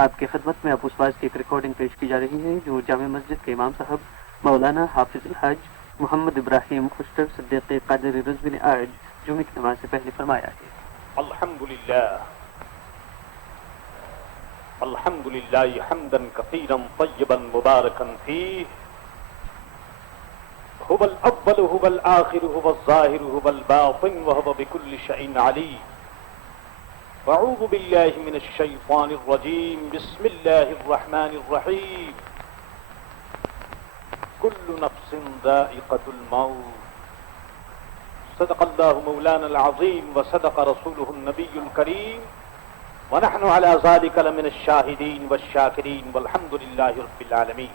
آپ کی خدمت میں اب اس بات کی ایک ریکارڈنگ پیش کی جا رہی ہے جو جامع مسجد کے امام صاحب مولانا حافظ الحاج محمد ابراہیم خشٹر صدیقی قادری رضوی نے آج جمعے کی نماز سے پہلے فرمایا ہے۔ الحمدللہ حمدا کثیرا طیبا مبارکا فیہ هو الاول هو الآخر هو الظاہر هو الباطن وهو بكل شيء علیم۔ اعوذ باللہ من الشیطان الرجیم، بسم اللہ الرحمن الرحیم۔ کل نفس ذائقۃ الموت، صدق اللہ مولانا العظیم وصدق رسولہ النبی الکریم، ونحن على ذلك لمن الشاہدین والشاکرین والحمد للہ رب العالمین۔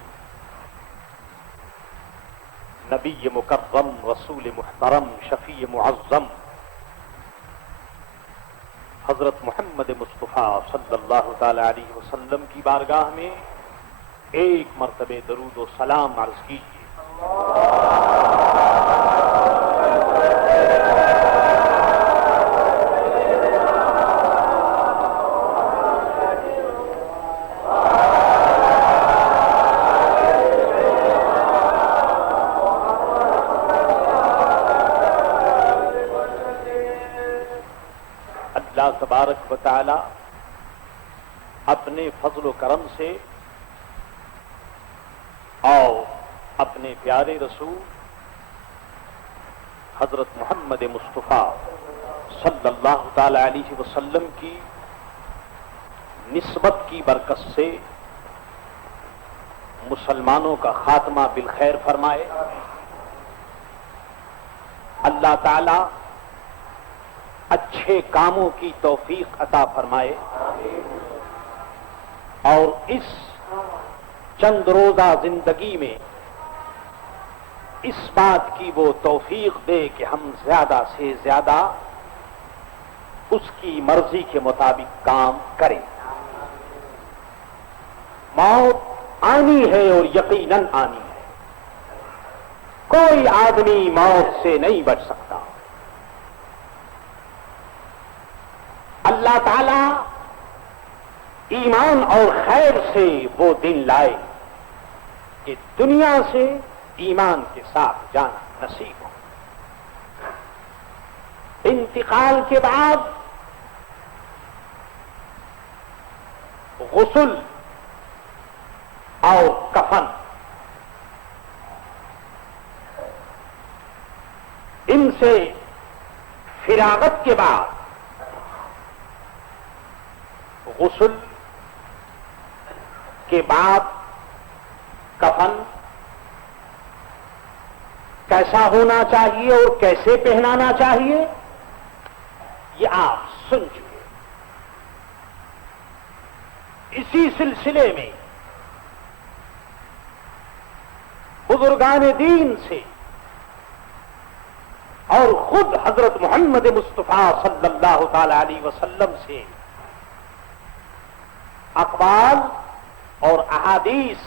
نبی مکرم، رسول محترم، شفیع معظم حضرت محمد مصطفیٰ صلی اللہ تعالی علیہ وسلم کی بارگاہ میں ایک مرتبہ درود و سلام عرض کیجیے۔ اللہ تبارک و تعالی اپنے فضل و کرم سے اور اپنے پیارے رسول حضرت محمد مصطفیٰ صلی اللہ تعالی علیہ وسلم کی نسبت کی برکت سے مسلمانوں کا خاتمہ بالخیر فرمائے۔ اللہ تعالی اچھے کاموں کی توفیق عطا فرمائے اور اس چند روزہ زندگی میں اس بات کی وہ توفیق دے کہ ہم زیادہ سے زیادہ اس کی مرضی کے مطابق کام کریں۔ موت آنی ہے اور یقیناً آنی ہے، کوئی آدمی موت سے نہیں بچ سکتا۔ اللہ تعالی ایمان اور خیر سے وہ دن لائے کہ دنیا سے ایمان کے ساتھ جانا نصیب ہو۔ انتقال کے بعد غسل اور کفن، ان سے فراغت کے بعد غسل کے بعد کفن کیسا ہونا چاہیے اور کیسے پہنانا چاہیے یہ آپ سن چکے۔ اسی سلسلے میں بزرگان دین سے اور خود حضرت محمد مصطفیٰ صلی اللہ تعالی علیہ وسلم سے اقوال اور احادیث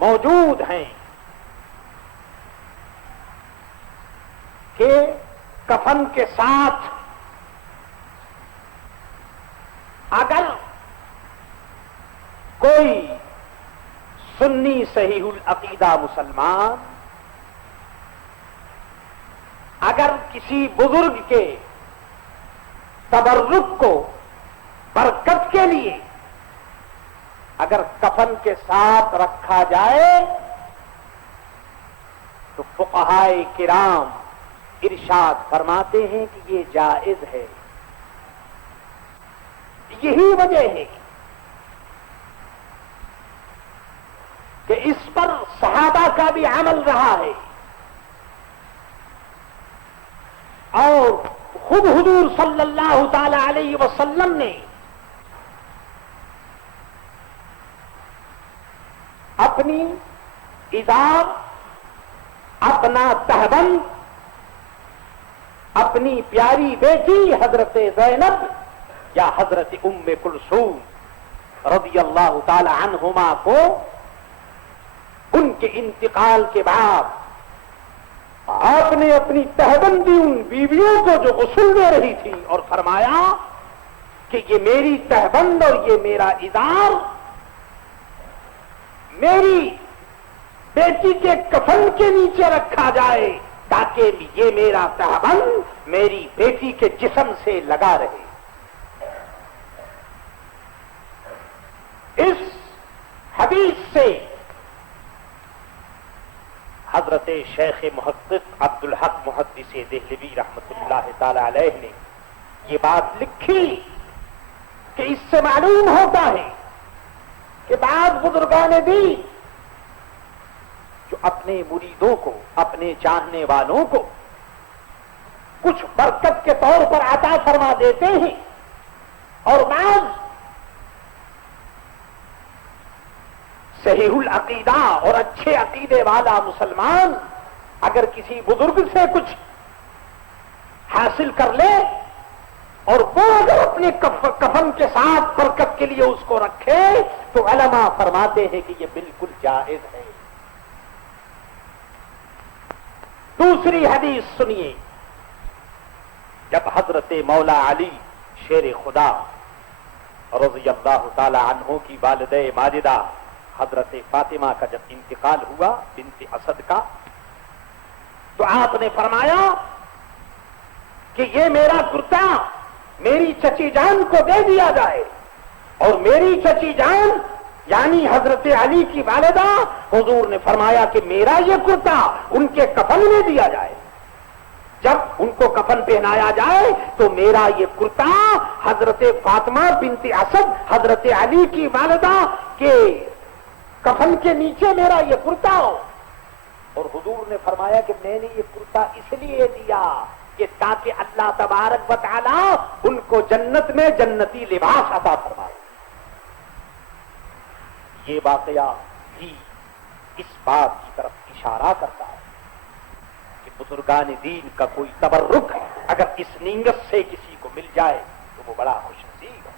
موجود ہیں کہ کفن کے ساتھ اگر کوئی سنی صحیح العقیدہ مسلمان اگر کسی بزرگ کے تبرک کو برکت کے لیے اگر کفن کے ساتھ رکھا جائے تو فقہائے کرام ارشاد فرماتے ہیں کہ یہ جائز ہے۔ یہی وجہ ہے کہ اس پر صحابہ کا بھی عمل رہا ہے اور خود حضور صلی اللہ تعالی علیہ وسلم نے اپنی ازار، اپنا تہبند، اپنی پیاری بیٹی حضرت زینب یا حضرت ام کلثوم رضی اللہ تعالی عنہما کو ان کے انتقال کے بعد آپ نے اپنی تہبندی ان بیویوں کو جو غسل دے رہی تھی اور فرمایا کہ یہ میری تہبند اور یہ میرا ازار میری بیٹی کے کفن کے نیچے رکھا جائے تاکہ یہ میرا تہبند میری بیٹی کے جسم سے لگا رہے. اس حدیث سے حضرت شیخ محقق عبدالحق محدث دہلوی رحمت اللہ تعالی علیہ نے یہ بات لکھی کہ اس سے معلوم ہوتا ہے کہ بعض بزرگان دین جو اپنے مریدوں کو اپنے چاہنے والوں کو کچھ برکت کے طور پر عطا فرما دیتے ہیں اور بعض صحیح العقیدہ اور اچھے عقیدے والا مسلمان اگر کسی بزرگ سے کچھ حاصل کر لے اور وہ اگر اپنے کفن کے ساتھ برکت کے لیے اس کو رکھے تو علماء فرماتے ہیں کہ یہ بالکل جائز ہے. دوسری حدیث سنیے. جب حضرت مولا علی شیر خدا رضی اللہ تعالی عنہ کی والدہ ماجدہ حضرت فاطمہ کا جب انتقال ہوا بنت اسد کا تو آپ نے فرمایا کہ یہ میرا کرتا میری چچی جان کو دے دیا جائے اور میری چچی جان یعنی حضرت علی کی والدہ حضور نے فرمایا کہ میرا یہ کرتا ان کے کفن میں دیا جائے. جب ان کو کفن پہنایا جائے تو میرا یہ کرتا حضرت فاطمہ بنت اسد حضرت علی کی والدہ کے کفن کے نیچے میرا یہ کرتا ہو. اور حضور نے فرمایا کہ میں نے یہ کرتا اس لیے دیا کہ تاکہ اللہ تبارک و تعالی ان کو جنت میں جنتی لباس عطا فرمائے. یہ واقعہ بھی اس بات کی طرف اشارہ کرتا ہے کہ بزرگان دین کا کوئی تبرک اگر اس نیت سے کسی کو مل جائے تو وہ بڑا خوش نصیب ہے.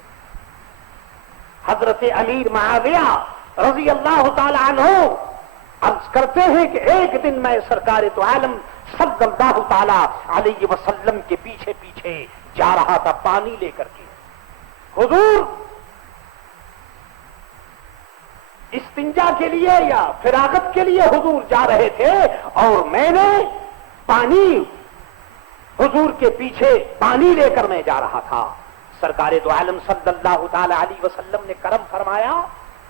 حضرت امیر معاویہ رضی اللہ تعالی عنہ عرض کرتے ہیں کہ ایک دن میں سرکار تو عالم صلی اللہ تعالی علیہ وسلم کے پیچھے پیچھے جا رہا تھا پانی لے کر کے. حضور استنجا کے لیے یا فراغت کے لیے حضور جا رہے تھے اور میں نے پانی حضور کے پیچھے پانی لے کر میں جا رہا تھا. سرکار دو عالم صلی اللہ تعالی علیہ وسلم نے کرم فرمایا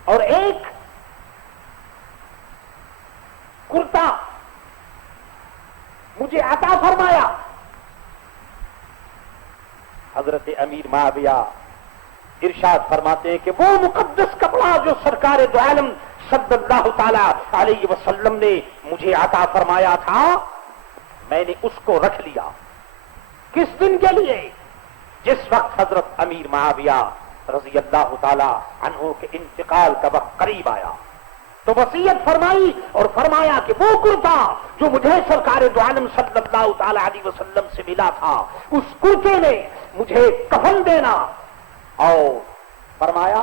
اور ایک کرتا مجھے عطا فرمایا. حضرت امیر معاویہ ارشاد فرماتے ہیں کہ وہ مقدس کپڑا جو سرکار دو عالم صلی اللہ تعالی علیہ وسلم نے مجھے عطا فرمایا تھا میں نے اس کو رکھ لیا. کس دن کے لیے؟ جس وقت حضرت امیر معاویہ رضی اللہ تعالی عنہ کے انتقال کا وقت قریب آیا تو وصیت فرمائی اور فرمایا کہ وہ کرتا جو مجھے سرکار دو عالم صلی اللہ تعالی علیہ وسلم سے ملا تھا اس کرتے نے مجھے کفن دینا. اور فرمایا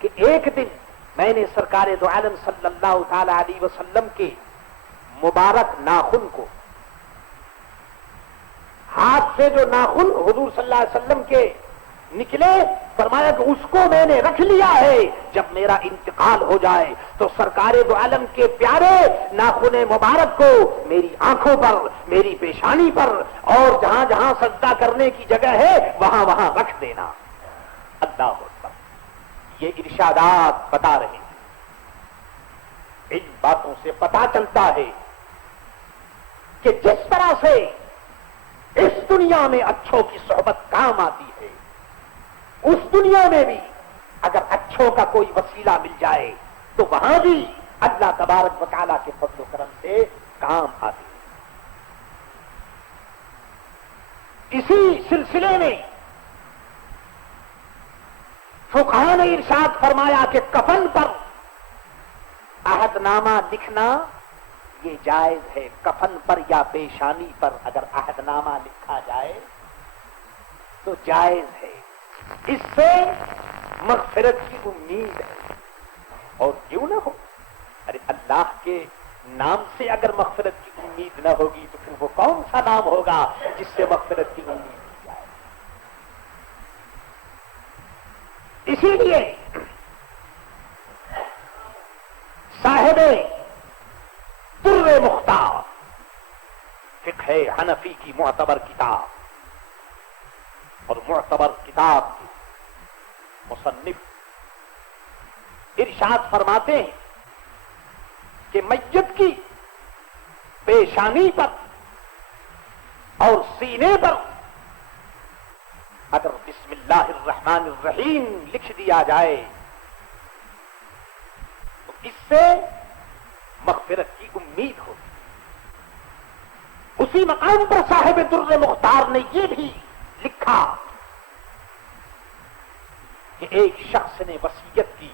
کہ ایک دن میں نے سرکار دو عالم صلی اللہ تعالی علیہ وسلم کے مبارک ناخن کو ہاتھ سے جو ناخن حضور صلی اللہ علیہ وسلم کے نکلے فرمایا کہ اس کو میں نے رکھ لیا ہے جب میرا انتقال ہو جائے تو سرکار دو عالم کے پیارے ناخن مبارک کو میری آنکھوں پر میری پیشانی پر اور جہاں جہاں سجدہ کرنے کی جگہ ہے وہاں وہاں رکھ دینا. اللہ اکبر. یہ ارشادات بتا رہے ہیں. ان باتوں سے پتا چلتا ہے کہ جس طرح سے اس دنیا میں اچھوں کی صحبت کام آتی ہے اس دنیا میں بھی اگر اچھوں کا کوئی وسیلہ مل جائے تو وہاں بھی اللہ تبارک و تعالیٰ کے فضل و کرم سے کام آتی ہے. اسی سلسلے میں فقہاء نے ارشاد فرمایا کہ کفن پر عہد نامہ لکھنا یہ جائز ہے. کفن پر یا پیشانی پر اگر عہد نامہ لکھا جائے تو جائز ہے. اس سے مغفرت کی امید ہے. اور کیوں نہ ہو, ارے اللہ کے نام سے اگر مغفرت کی امید نہ ہوگی تو پھر وہ کون سا نام ہوگا جس سے مغفرت کی امید کی جائے. اسی لیے صاحب در مختار فقہ حنفی کی معتبر کتاب اور معتبر کتاب کے مصنف ارشاد فرماتے ہیں کہ میت کی پیشانی پر اور سینے پر اگر بسم اللہ الرحمن الرحیم لکھ دیا جائے تو اس سے مغفرت کی امید ہوگی. اسی مقام پر صاحب در مختار نے یہ بھی لکھا کہ ایک شخص نے وصیت کی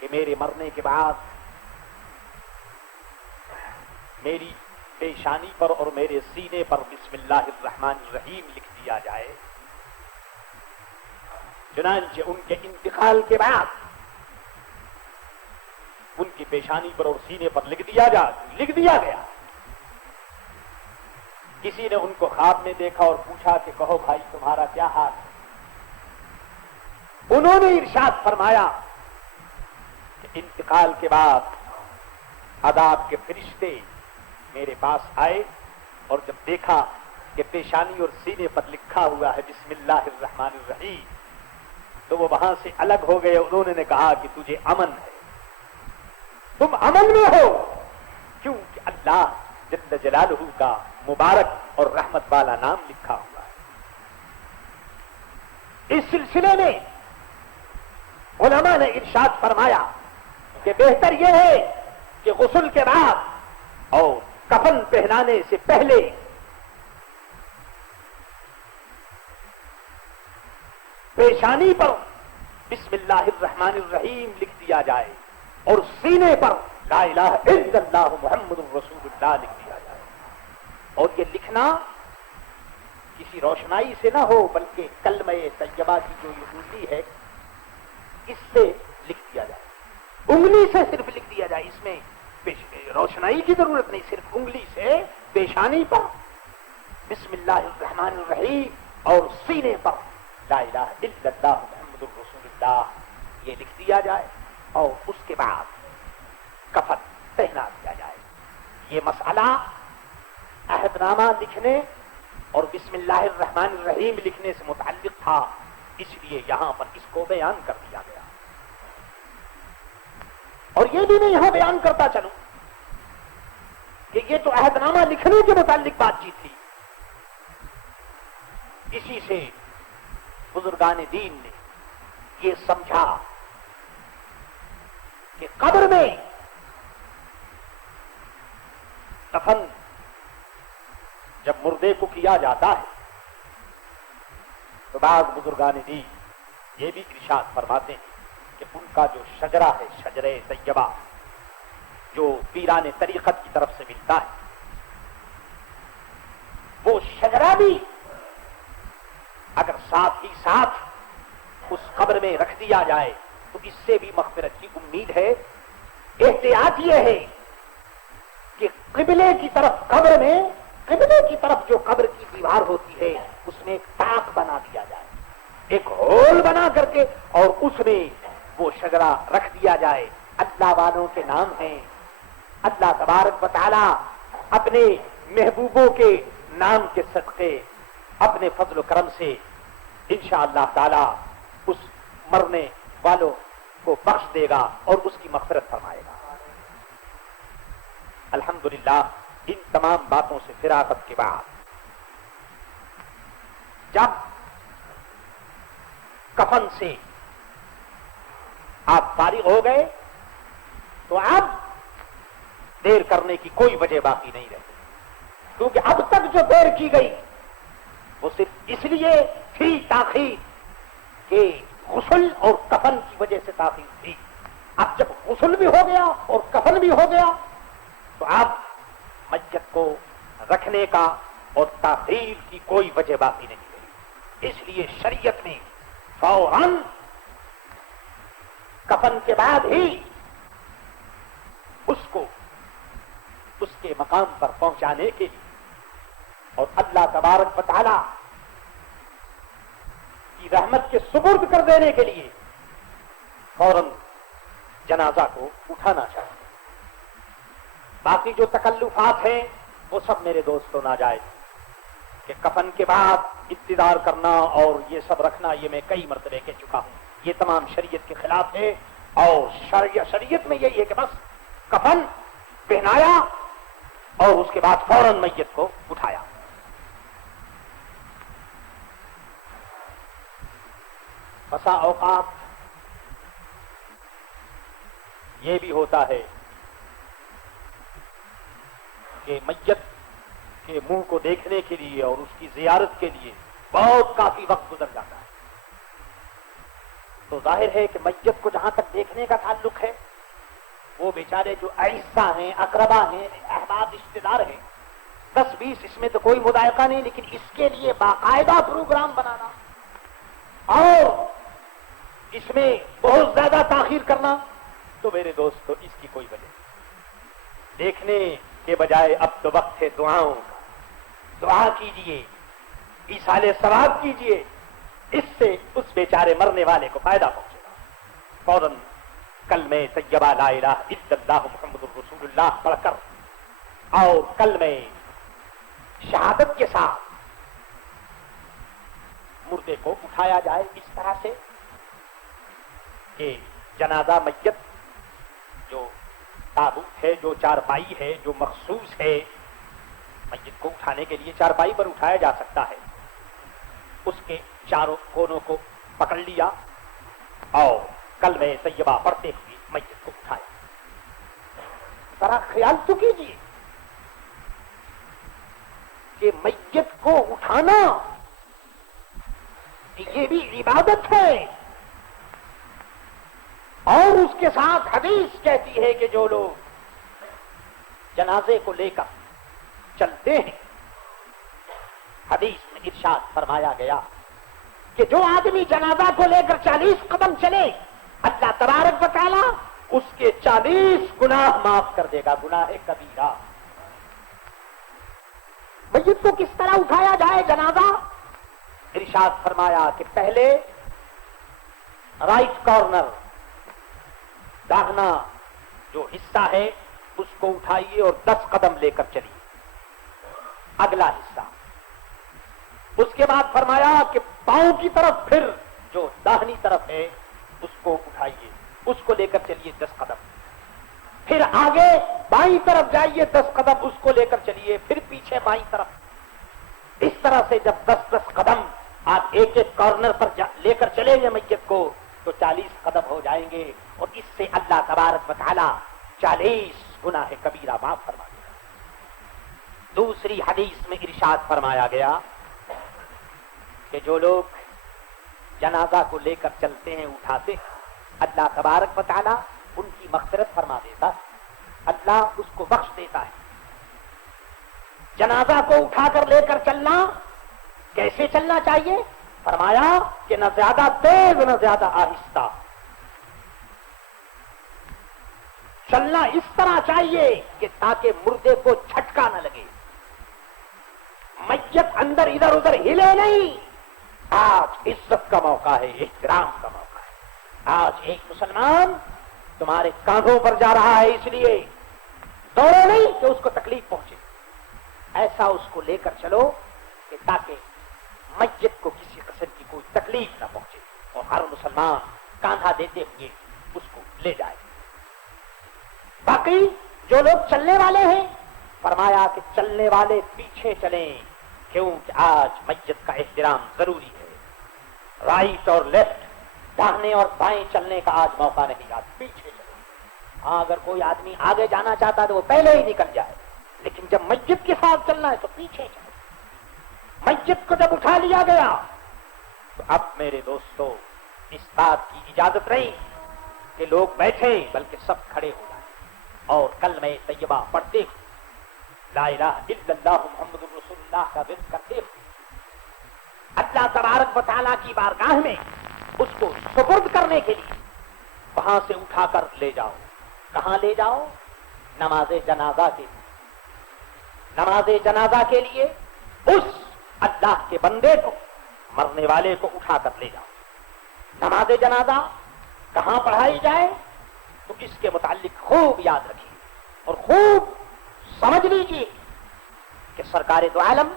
کہ میرے مرنے کے بعد میری پیشانی پر اور میرے سینے پر بسم اللہ الرحمن الرحیم لکھ دیا جائے. چنانچہ ان کے انتقال کے بعد ان کی پیشانی پر اور سینے پر لکھ دیا گیا. کسی نے ان کو خواب میں دیکھا اور پوچھا کہ کہو بھائی تمہارا کیا حال ہے؟ انہوں نے ارشاد فرمایا کہ انتقال کے بعد عذاب کے فرشتے میرے پاس آئے اور جب دیکھا کہ پیشانی اور سینے پر لکھا ہوا ہے بسم اللہ الرحمن الرحیم تو وہ وہاں سے الگ ہو گئے. انہوں نے کہا کہ تجھے امن ہے, تم امن میں ہو, کیونکہ اللہ جل جلالہ کا مبارک اور رحمت والا نام لکھا ہوا ہے. اس سلسلے میں علماء نے ارشاد فرمایا کہ بہتر یہ ہے کہ غسل کے بعد اور کفن پہنانے سے پہلے پیشانی پر بسم اللہ الرحمن الرحیم لکھ دیا جائے اور سینے پر لا الہ الا اللہ محمد رسول اللہ لکھ دیا جائے. اور یہ لکھنا کسی روشنائی سے نہ ہو بلکہ کلمہ طیبہ کی جو یہ انگلی ہے اس سے لکھ دیا جائے, انگلی سے صرف لکھ دیا جائے. اس میں روشنائی کی ضرورت نہیں, صرف انگلی سے پیشانی پر بسم اللہ الرحمن الرحیم اور سینے پر لا الہ الا اللہ محمد رسول اللہ یہ لکھ دیا جائے اور اس کے بعد کفن پہنا دیا جائے. یہ مسئلہ عہد نامہ لکھنے اور بسم اللہ الرحمن الرحیم لکھنے سے متعلق تھا, اس لیے یہاں پر اس کو بیان کر دیا گیا. اور یہ بھی میں یہاں بیان کرتا چلوں کہ یہ تو عہد نامہ لکھنے کے متعلق بات چیت تھی, اسی سے بزرگان دین نے یہ سمجھا کہ قبر میں دفن جب مردے کو کیا جاتا ہے تو بعض بزرگان دین یہ بھی ارشاد فرماتے ہیں کہ ان کا جو شجرہ ہے, شجرہ طیبہ جو پیران طریقت کی طرف سے ملتا ہے, وہ شجرہ بھی اگر ساتھ ہی ساتھ اس قبر میں رکھ دیا جائے تو اس سے بھی مغفرت کی امید ہے. احتیاط یہ ہے کہ قبلے کی طرف قبر میں, قبلے کی طرف جو قبر کی دیوار ہوتی ہے اس میں ایک طاق بنا دیا جائے, ایک ہول بنا کر کے, اور اس میں وہ شجرہ رکھ دیا جائے. اللہ والوں کے نام ہیں, اللہ تبارک و تعالی اپنے محبوبوں کے نام کے صدقے اپنے فضل و کرم سے انشاءاللہ تعالی اس مرنے والوں کو بخش دے گا اور اس کی مغفرت فرمائے گا. الحمدللہ ان تمام باتوں سے فراغت کے بعد جب کفن سے آپ فارغ ہو گئے تو اب دیر کرنے کی کوئی وجہ باقی نہیں رہی, کیونکہ اب تک جو دیر کی گئی وہ صرف اس لیے تھی تاخیر کہ غسل اور کفن کی وجہ سے تاخیر تھی. اب جب غسل بھی ہو گیا اور کفن بھی ہو گیا تو اب میت کو رکھنے کا اور تاخیر کی کوئی وجہ باقی نہیں رہی. اس لیے شریعت نے فوراً کفن کے بعد ہی اس کو اس کے مقام پر پہنچانے کے لیے اور اللہ تبارک و تعالی کی رحمت کے سپرد کر دینے کے لیے فوراً جنازہ کو اٹھانا چاہیے. باقی جو تکلفات ہیں وہ سب میرے دوستوں ناجائز کہ کفن کے بعد ابتدار کرنا اور یہ سب رکھنا، یہ میں کئی مرتبہ کہہ چکا ہوں، یہ تمام شریعت کے خلاف ہے. اور شریعت میں یہی ہے کہ بس کفن پہنایا اور اس کے بعد فوراً میت کو اٹھایا. بسا اوقات یہ بھی ہوتا ہے کہ میت کے منہ کو دیکھنے کے لیے اور اس کی زیارت کے لیے بہت کافی وقت گزر جاتا ہے. تو ظاہر ہے کہ میت کو جہاں تک دیکھنے کا تعلق ہے، وہ بیچارے جو اعزا ہیں، اقربا ہیں، احباب رشتے دار ہیں، 10-20 اس میں تو کوئی مضائقہ نہیں، لیکن اس کے لیے باقاعدہ پروگرام بنانا اور اس میں بہت زیادہ تاخیر کرنا، تو میرے دوستو اس کی کوئی وجہ نہیں. دیکھنے کے بجائے اب تو وقت ہے دعاؤں کا. دعا کیجئے، ایصال ثواب کیجئے، اس سے اس بیچارے مرنے والے کو فائدہ پہنچے گا. فوراً کلمہ طیبہ لا الہ الا اللہ محمد الرسول اللہ پڑھ کر اور کلمہ شہادت کے ساتھ مردے کو اٹھایا جائے اس طرح سے کہ جنازہ میت جو تابوت ہے، جو چارپائی ہے، جو مخصوص ہے، میت کو اٹھانے کے لیے چارپائی پر اٹھایا جا سکتا ہے، اس کے چاروں کونوں کو پکڑ لیا اور کلمہ طیبہ پڑھتے ہوئے میت کو اٹھایا. ذرا خیال تو کیجیے کہ میت کو اٹھانا یہ بھی عبادت ہے. اور اس کے ساتھ حدیث کہتی ہے کہ جو لوگ جنازے کو لے کر چلتے ہیں، حدیث میں ارشاد فرمایا گیا کہ جو آدمی جنازہ کو لے کر 40 قدم چلے، اللہ تبارک و تعالی اس کے 40 گناہ معاف کر دے گا، گناہ کبیرہ. میت کو کس طرح اٹھایا جائے جنازہ؟ ارشاد فرمایا کہ پہلے رائٹ کارنر، داہنا جو حصہ ہے اس کو اٹھائیے اور 10 قدم لے کر چلیے. اگلا حصہ. اس کے بعد فرمایا کہ پاؤں کی طرف پھر جو داہنی طرف ہے اس کو اٹھائیے، اس کو لے کر چلیے 10 قدم. پھر آگے بائیں طرف جائیے 10 قدم، اس کو لے کر چلیے. پھر پیچھے بائیں طرف. اس طرح سے جب 10-10 قدم آپ ایک ایک کارنر پر لے کر چلیں گے میت کو تو 40 قدم ہو جائیں گے، اور اس سے اللہ تبارک و تعالی 40 گناہ کبیرہ معاف فرما دے گا. دوسری حدیث میں ارشاد فرمایا گیا کہ جو لوگ جنازہ کو لے کر چلتے ہیں، اٹھاتے ہیں، اللہ تبارک و تعالی ان کی مغفرت فرما دیتا ہے، اللہ اس کو بخش دیتا ہے. جنازہ کو اٹھا کر لے کر چلنا کیسے چلنا چاہیے؟ فرمایا کہ نہ زیادہ تیز نہ زیادہ آہستہ. چلنا اس طرح چاہیے کہ تاکہ مردے کو جھٹکا نہ لگے، میت اندر ادھر ادھر ہلے نہیں. آج عزت کا موقع ہے، احترام کا موقع ہے. آج ایک مسلمان تمہارے کاندھوں پر جا رہا ہے، اس لیے دوڑو نہیں کہ اس کو تکلیف پہنچے. ایسا اس کو لے کر چلو کہ تاکہ میت کو کسی قسم کی کوئی تکلیف نہ پہنچے، اور ہر مسلمان کاندھا دیتے ہوئے اس کو لے جائے. باقی جو لوگ چلنے والے ہیں، فرمایا کہ چلنے والے پیچھے چلیں، کیونکہ آج میت کا احترام ضروری ہے. رائٹ اور لیفٹ، داہنے اور بائیں چلنے کا آج موقع نہیں، آج پیچھے چلیں. ہاں اگر کوئی آدمی آگے جانا چاہتا ہے تو وہ پہلے ہی نکل جائے، لیکن جب میت کے ساتھ چلنا ہے تو پیچھے چلے. میت کو جب اٹھا لیا گیا تو اب میرے دوستو اس بات کی اجازت نہیں کہ لوگ بیٹھیں، بلکہ سب کھڑے ہو جائیں اور کلمہ طیبہ پڑھتے ہوئے، لا الہ الا اللہ محمد الرسول اللہ کا ذکر کرتے ہوئے اللہ تبارک و تعالیٰ کی بارگاہ میں اس کو سپرد کرنے کے لیے وہاں سے اٹھا کر لے جاؤ. کہاں لے جاؤ؟ نماز جنازہ کے لیے. نماز جنازہ کے لیے اس اللہ کے بندے کو، مرنے والے کو اٹھا کر لے جاؤ. نماز جنازہ کہاں پڑھائی جائے تو اس کے متعلق خوب یاد رکھیے اور خوب سمجھ لیجیے کہ سرکار دو عالم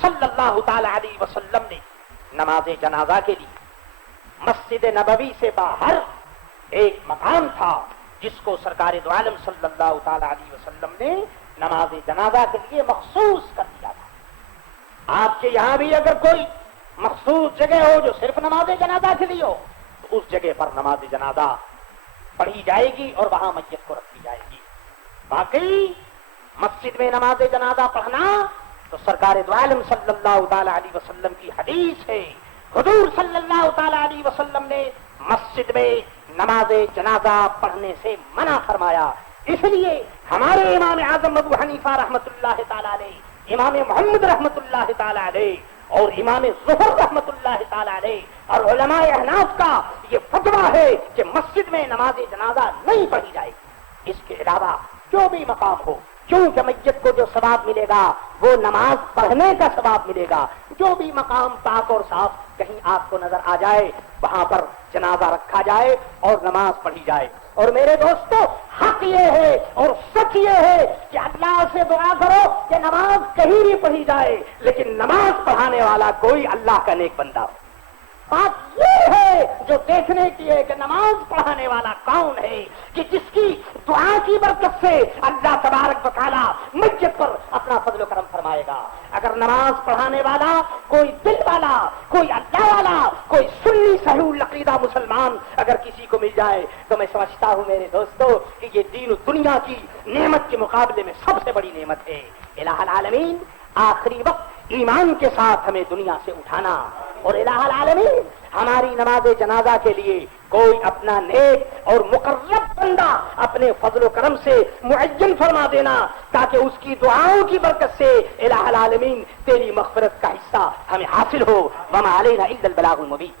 صلی اللہ تعالی علیہ وسلم نے نماز جنازہ کے لیے مسجد نبوی سے باہر ایک مقام تھا جس کو سرکار دو عالم صلی اللہ تعالی علیہ وسلم نے نماز جنازہ کے لیے مخصوص کر دیا تھا. آپ کے یہاں بھی اگر کوئی مخصوص جگہ ہو جو صرف نماز جنازہ کے لیے ہو تو اس جگہ پر نماز جنازہ پڑھی جائے گی اور وہاں میت کو رکھی جائے گی. باقی مسجد میں نماز جنازہ پڑھنا تو سرکار دو عالم صلی اللہ تعالی علیہ وسلم کی حدیث ہے. حضور صلی اللہ تعالی علیہ وسلم نے مسجد میں نماز جنازہ پڑھنے سے منع فرمایا. اس لیے ہمارے امام اعظم ابو حنیفہ رحمۃ اللہ تعالی علیہ، امام محمد رحمۃ اللہ تعالی علیہ اور امام ظفر رحمۃ اللہ تعالی علیہ اور علماء احناف کا یہ فتویٰ ہے کہ مسجد میں نماز جنازہ نہیں پڑھی جائے گی. اس کے علاوہ جو بھی مقام ہو، کیونکہ میت کو جو ثواب ملے گا وہ نماز پڑھنے کا ثواب ملے گا. جو بھی مقام پاک اور صاف کہیں آپ کو نظر آ جائے وہاں پر جنازہ رکھا جائے اور نماز پڑھی جائے. اور میرے دوستو، حق یہ ہے اور سچ یہ ہے کہ اللہ سے دعا کرو کہ نماز کہیں بھی پڑھی جائے لیکن نماز پڑھانے والا کوئی اللہ کا نیک بندہ ہو. بات یہ ہے جو دیکھنے کی ہے کہ نماز پڑھانے والا کون ہے، کہ جس کی دعا کی برکت سے اللہ تبارک و تعالی میت پر اپنا فضل و کرم فرمائے گا. اگر نماز پڑھانے والا کوئی دل والا، کوئی اللہ والا، کوئی سنی صحیح العقیدہ مسلمان اگر کسی کو مل جائے تو میں سمجھتا ہوں میرے دوستو کہ یہ دین و دنیا کی نعمت کے مقابلے میں سب سے بڑی نعمت ہے. الہ العالمین آخری وقت ایمان کے ساتھ ہمیں دنیا سے اٹھانا اور الہ العالمین ہماری نماز جنازہ کے لیے کوئی اپنا نیک اور مقرب بندہ اپنے فضل و کرم سے معین فرما دینا تاکہ اس کی دعاؤں کی برکت سے الہ العالمین تیری مغفرت کا حصہ ہمیں حاصل ہو. وما علینا الا البلاغ المبین.